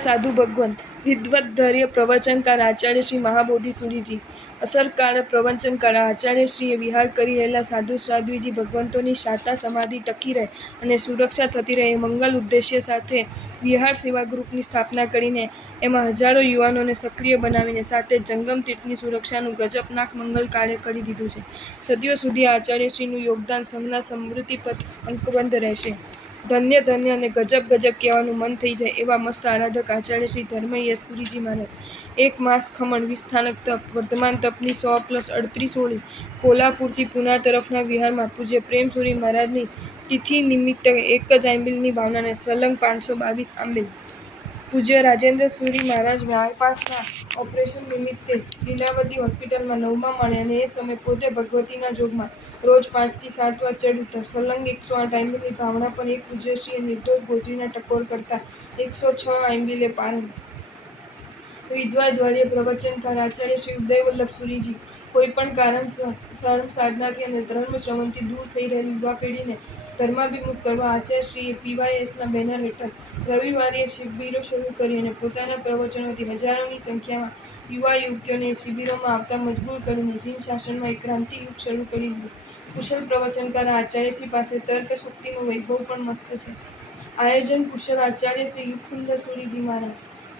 સાધુ ભગવંત વિદ્વદ્ધર્ય પ્રવચનકાર આચાર્ય શ્રી મહાબોધિ સુરીજી અસરકાર પ્રવચનકાર આચાર્યશ્રીએ વિહાર કરી રહેલા સાધુ સાધ્વીજી ભગવંતોની શાતા સમાધિ ટકી રહે અને સુરક્ષા થતી રહે એ મંગલ ઉદ્દેશ્ય સાથે વિહાર સેવા ગ્રુપની સ્થાપના કરીને એમાં હજારો યુવાનોને સક્રિય બનાવીને સાથે જંગમ તીર્થની સુરક્ષાનું ગજબનાક મંગલ કાર્ય કરી દીધું છે. સદીઓ સુધી આચાર્યશ્રીનું યોગદાન સંઘના સ્મૃતિ પર અંકબદ્ધ રહેશે. ધન્ય ધન્ય અને ગજબ ગજબ કહેવાનું મન થઈ જાય એવા મસ્ત આરાધક આચાર્ય શ્રી ધર્મયશ સુરીજી મહારાજ. 1 માસ ખમણ 20 સ્થાનક તપ વર્ધમાન તપની 100+38 હોળી કોલ્હાપુરથી પૂના તરફના વિહારમાં પૂજ્ય પ્રેમસુરી મહારાજની તિથિ નિમિત્તે એક જ આંબિલની ભાવનાને સલંગ 522 આંબિલ. પૂજ્ય રાજેન્દ્ર સુરી મહારાજ બાયપાસના ઓપરેશન નિમિત્તે લીલાવતી હોસ્પિટલમાં 9મા માળે અને એ સમયે પોતે ભગવતીના જોગમાં રોજ 5 થી 7 વાર ચઢ ઉતર સલંગ 108 આંબિલની ભાવના પર એક પૂજ્યશ્રીએ નિર્દોષ ભોજરીના ટકોર કરતા 106 આંબિલે પારણ. વિદ્વદ્ધર્ય પ્રવચનકાર આચાર્ય શ્રી ઉદયવલ્લભ સુરીજી કોઈ પણ કારણસર સાધનાથી અને ધર્મ શ્રવણથી દૂર થઈ રહેલી યુવા પેઢીને ધર્માભિમુખ કરવા આચાર્યશ્રીએ PYSના બેનર હેઠળ રવિવારીય શિબિરો શરૂ કરી અને પોતાના પ્રવચનોથી હજારોની સંખ્યામાં યુવા યુવતીઓને શિબિરોમાં આવતા મજબૂર કરીને જીન શાસનમાં એક ક્રાંતિ યુગ શરૂ કરી દીધું. કુશળ પ્રવચનકાર આચાર્યશ્રી પાસે તર્ક શક્તિનો વૈભવ પણ મસ્ત છે. આયોજન કુશળ આચાર્ય શ્રી યુગસુંદર સુરીજી મહારાજ.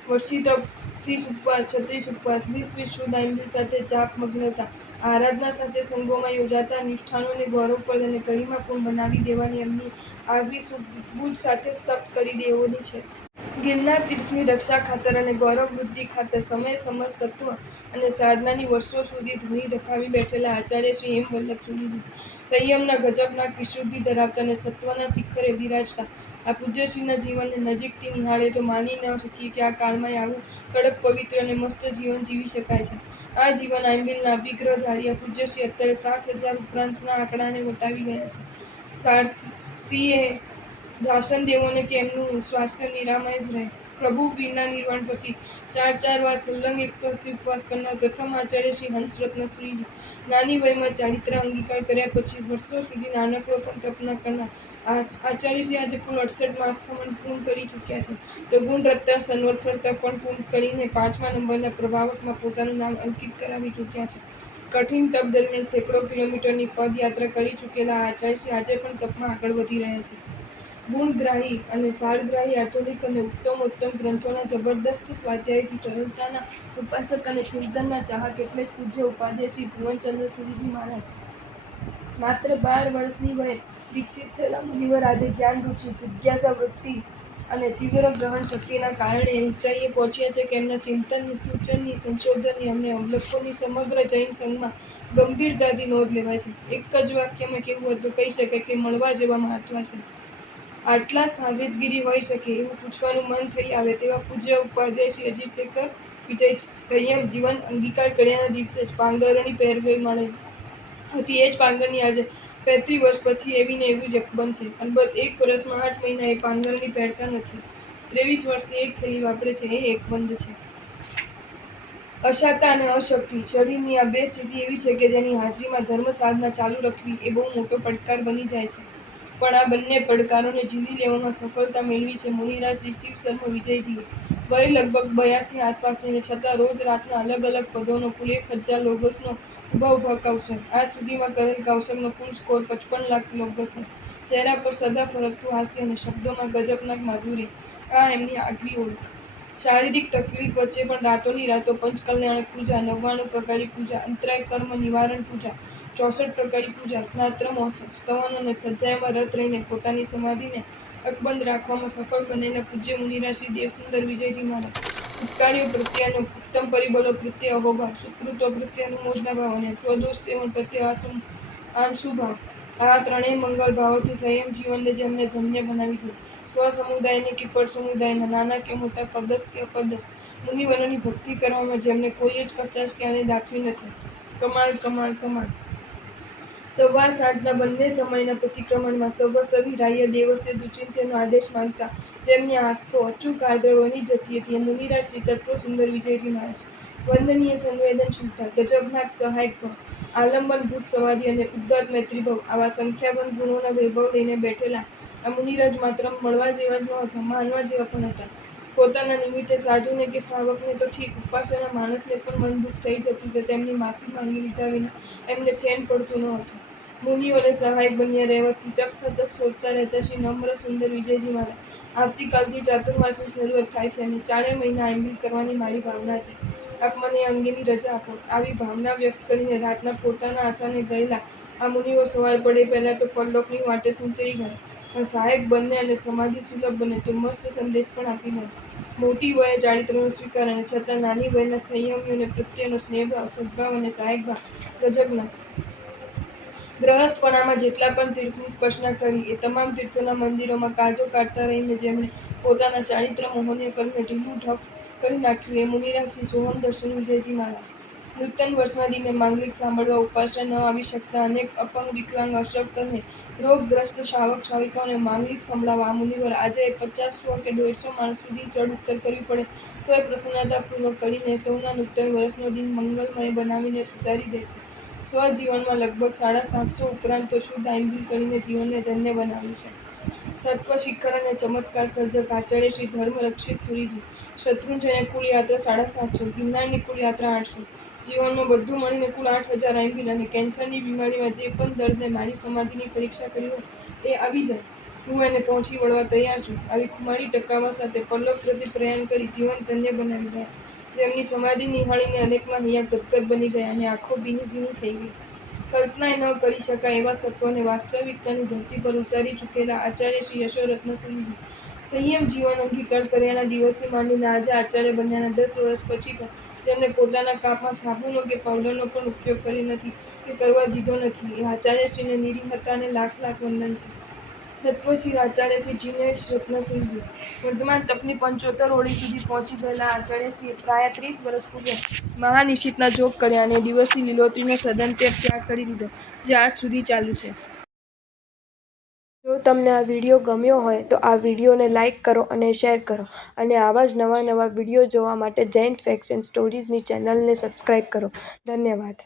વર્ષી તપ 30 ઉપવાસ 36 ઉપવાસ 20 શુદ્ધ આંબિલ સાથે જાપ મગ્નતા આરાધના સાથે સંઘોમાં યોજાતા અનુષ્ઠાનોને ગૌરવપ્રદ અને ગરિમાપૂર્ણ બનાવી દેવાની એમની આગવી સૂઝબૂછ સાથે તપ કરી દેવોની છે. ગિરનાર તીર્થની રક્ષા ખાતર અને ગૌરવ વૃદ્ધિ ખાતર સમય સમજ સત્વ અને સાધનાની વર્ષો સુધી ધૂણી ધખાવી બેઠેલા આચાર્ય શ્રી હેમવલ્લભ સુરીજી સંયમના ગજબનાક વિશુદ્ધિ ધરાવતા અને સત્વના શિખરે બિરાજતા આ પૂજ્યશ્રીના જીવનને નજીકથી નિહાળે તો માની ન શકીએ કે આ કાળમાં આવું કડક પવિત્ર અને મસ્ત જીવન જીવી શકાય છે. આ જીવન આંબિલના અભિગ્રહધારી આ પૂજ્યશ્રી અત્યારે 7,000 ઉપરાંતના આંકડાને વટાવી ગયા છે. પ્રાર્થીએ દાસન દેવોને કે એમનું સ્વાસ્થ્ય નિરામય જ રહે. પ્રભુ વીરના નિર્વાણ પછી 4 વાર સલંગ 180 ઉપવાસ કરનાર પ્રથમ આચાર્ય શ્રી હંસરત્ન સુરીજી નાની વયમાં ચારિત્ર અંગીકાર કર્યા પછી વર્ષો સુધી નાનકડો પણ તપ ન કરનાર આચાર્યશ્રી આજે કુલ 68 માસ ખમણ પૂર્ણ કરી ચૂક્યા છે. તો ગુણરત્ન સંવત્સર તપ પણ પૂર્ણ કરીને 5મા નંબરના પ્રભાવકમાં પોતાનું નામ અંકિત કરાવી ચૂક્યા છે. કઠિન તપ દરમિયાન સેંકડો કિલોમીટરની પદયાત્રા કરી ચૂકેલા આચાર્યશ્રી આજે પણ તપમાં આગળ વધી રહ્યા છે. ગુણગ્રાહી અને સારગ્રાહી આધુનિક અને ઉત્તમોત્તમ ગ્રંથોના જબરદસ્ત સ્વાધ્યાયથી સરળતાના ઉપાસક અને ચિંતનના ચાહક એટલે જ પૂજ્ય ઉપાધ્યાય શ્રી ભુવનચંદ્ર સુરીજી મહારાજ. માત્ર 12 વર્ષની વયે દીક્ષિત થયેલા મુનિવર આજે જ્ઞાન રુચિ જિજ્ઞાસા વૃત્તિ અને તીવ્ર ગ્રહણ શક્તિના કારણે ઊંચાઈએ પહોંચ્યા છે કે એમના ચિંતનની સૂચનની સંશોધનની અમને અવલોકનની સમગ્ર જૈન સંઘમાં ગંભીરતાથી નોંધ લેવાય છે. એક જ વાક્યમાં કહેવું હોય તો કહી શકાય કે મળવા જેવા મહાત્મા છે. આટલા સાવેદગીરી હોઈ શકે એવું પૂછવાનું મન થઈ આવે તેવા પૂજ્ય ઉપાધ્યાય શ્રી અજીત શેખર વિજયજી સંયમ જીવન અંગીકાર કર્યાના દિવસે જ પાંગરણી પહેરવી મળે હતી. એ જ પાંગરણી આજે 35 વર્ષ પછી એવી ને એવી જ અકબંધ છે. અલબત્ત 1 વર્ષમાં 8 મહિના એ પાંગરણી પહેરતા નથી. 23 વર્ષની એક થેલી વાપરે છે એ એકબંધ છે. અશાતા અને અશક્તિ શરીરની આ બે સ્થિતિ એવી છે કે જેની હાજરીમાં ધર્મ સાધના ચાલુ રાખવી એ બહુ મોટો પડકાર બની જાય છે. પણ આ બંને પડકારોને ઝીલી લેવામાં સફળતા મેળવી છે મુનિરાજ શ્રી શિવ શર્મા વિજયજીએ. વય લગભગ 82 આસપાસની ને છતાં રોજ રાતના અલગ અલગ પદોનો કુલ 1,000 લોગસનો ઊભા કૌશલ. આજ સુધીમાં કરેલ કૌશલનો કુલ સ્કોર 55 લાખ લોગસનો. ચહેરા પર સદા ફરકતું હાસ્ય અને શબ્દોમાં ગજબનાક માધુર્ય આ એમની આગવી ઓળખ. શારીરિક તકલીફ વચ્ચે પણ રાતોની રાતો પંચકલ્યાણક પૂજા 99 પ્રકારની પૂજા અંતરાય કર્મ નિવારણ પૂજા 64 પ્રકારની પૂજા સ્નાત્ર મહોત્સવ સ્તવન અને સજ્જાયમાં રત રહીને પોતાની સમાધિને અકબંધ રાખવામાં સફળ બનેલા પૂજ્ય મુનિરાજ શ્રી દેવસુંદર વિજયજી મહારાજ. ઉપકારીઓ પ્રત્યે અને ઉત્તમ પરિબળો પ્રત્યે અહોભાવ સુકૃતો પ્રત્યે અનુમોદના ભાવ અને સ્વદોષ સેવન પ્રત્યે આંશુભાવ આ ત્રણેય મંગળ ભાવોથી સંયમ જીવનને જેમને ધન્ય બનાવી દીધું. સ્વસમુદાયને કે પર સમુદાયના નાના કે મોટા પદસ્થ કે અપદસ્થ મુનિવરોની ભક્તિ કરવામાં જેમને કોઈ જ કચાશ ક્યારેય દાખવી નથી. કમાલ કમાલ કમાલ. સવાર સાંજના બંને સમયના પ્રતિક્રમણમાં સર્વસવી રાહ્ય દેવસે દુચિંત્યનો આદેશ માંગતા તેમની આંખો અચૂક આર્દ્ર બની જતી હતી. મુનિરાજ શ્રી તત્વસુંદર વિજયજી મહારાજ. વંદનીય સંવેદનશીલતા ગજબનાક સહાયક ભાવ આલંબનભૂત સમાધિ અને ઉદ્ધત મૈત્રીભાવ આવા સંખ્યાબંધ ગુણોના વૈભવ લઈને બેઠેલા આ મુનિરાજ માત્ર મળવા જેવા જ નહોતા માનવા જેવા પણ હતા. પોતાના નિમિત્તે સાધુને કે શ્રાવકને તો ઠીક, ઉપાસના માણસને પણ મન દુઃખ થઈ જતું કે તેમની માફી માંગી લીધા વિના એમને ચેન પડતું ન હતું. મુનિઓને સહાયક બન્યા રહેવાથી તક સતત શોધતા રહેતા શ્રી નમ્ર સુંદર વિજયજી મહારાજ. આવતીકાલથી ચાતુર્માસની શરૂઆત થાય છે અને 4 મહિના આંબીલ કરવાની મારી ભાવના છે. આપ મને એ અંગેની રજા આપો. આવી ભાવના વ્યક્ત કરીને રાતના પોતાના આસને ગયેલા આ મુનિઓ સવાર પડે પહેલાં તો પરલોકની વાટે સંચરી ગયા, પણ સહાયક બને અને સમાધિ સુલભ બને તો મસ્ત સંદેશ પણ આપી ગયા. મોટી વયે ચારિત્રનો સ્વીકાર અને છતાં નાની વયના સંયમીઓને પ્રત્યેનો સ્નેહભાવ, સદ્ભાવ અને સહાયકભાવ ગજબના. ગ્રહસ્થપણામાં જેટલા પણ તીર્થની સ્પર્શના કરી એ તમામ તીર્થોના મંદિરોમાં કાજો કાઢતા રહીને જેમણે પોતાના ચારિત્ર મોહનીય કરીને ઢીલું ઢફ કરી નાખ્યું એ મુનિરાજ શ્રી સોહમ દર્શન વિજયજી મહારાજ. નૂતન વર્ષના દિને માંગલિક સાંભળવા ઉપાસના ન આવી શકતા અનેક અપંગ, વિકલાંગ, અશક્ત અને રોગગ્રસ્ત શ્રાવક શ્રાવિકાઓને માંગલિક સંભળાવવા આ મુનિવર આજે 50, 100 કે 150 માણસ સુધી ચડ ઉત્તર કરવી પડે તો એ પ્રસન્નતાપૂર્વક કરીને સૌના નૂતન વર્ષનો દિન મંગલમય બનાવીને સુધારી દે છે. સ્વજીવનમાં લગભગ 750 ઉપરાંત તો શુદ્ધ આંબીલ કરીને જીવનને ધન્ય બનાવ્યું છે. સત્વ શિખર અને ચમત્કાર સર્જક આચાર્ય શ્રી ધર્મરક્ષિત સુરીજી. શત્રુંજયની કુલ યાત્રા 750, ગિરનારની કુલ યાત્રા 800. જીવનમાં બધું મળીને કુલ 8000 આંબીલ અને કેન્સરની બીમારીમાં જે પણ દર્દને મારી સમાધિની પરીક્ષા કરી હોય એ આવી જાય, હું એને પહોંચી વળવા તૈયાર છું. આવી ખુમારી ટકાવા સાથે પરલોક પ્રતિ પ્રયાણ કરી જીવન ધન્ય બનાવી ગયા. જેમની સમાધિ નિહાળીને અનેકના હૈયા ગદગદ બની ગયા અને આંખો ભીની ભીની થઈ ગઈ. કલ્પનાય ન કરી શકાય એવા સત્વને વાસ્તવિકતાની ધરતી પર ઉતારી ચૂકેલા આચાર્ય શ્રી યશોરત્ન સુરીજી. સંયમ જીવન અંગીકાર કર્યાના દિવસથી માંડીને આજે આચાર્ય બન્યાના 10 વર્ષ પછી પણ જેમણે પોતાના કાપમાં સાબુનો કે પાવડરનો પણ ઉપયોગ કરી નથી કે કરવા દીધો નથી એ આચાર્યશ્રીને નિરીહતા અને લાખ લાખ વંદન છે. સત્વશીલ આચાર્ય શ્રી જીનેશ રત્નસુરીજી. વર્ધમાન તપની 75 ઓળી સુધી પહોંચી ગયેલા આચાર્યશ્રીએ પ્રાય 30 વર્ષ પૂર્વે મહાનિશિતના જોગ કર્યા અને એ દિવસથી લીલોતરીનો સદંતર ત્યાગ કરી દીધો, જે આજ સુધી ચાલુ છે. જો તમને આ વિડીયો ગમ્યો હોય તો આ વિડીયોને લાઇક કરો અને શેર કરો અને આવા જ નવા વિડીયો જોવા માટે જૈન ફેક્ટ્સ એન્ડ સ્ટોરીઝની ચેનલને સબસ્ક્રાઈબ કરો. ધન્યવાદ.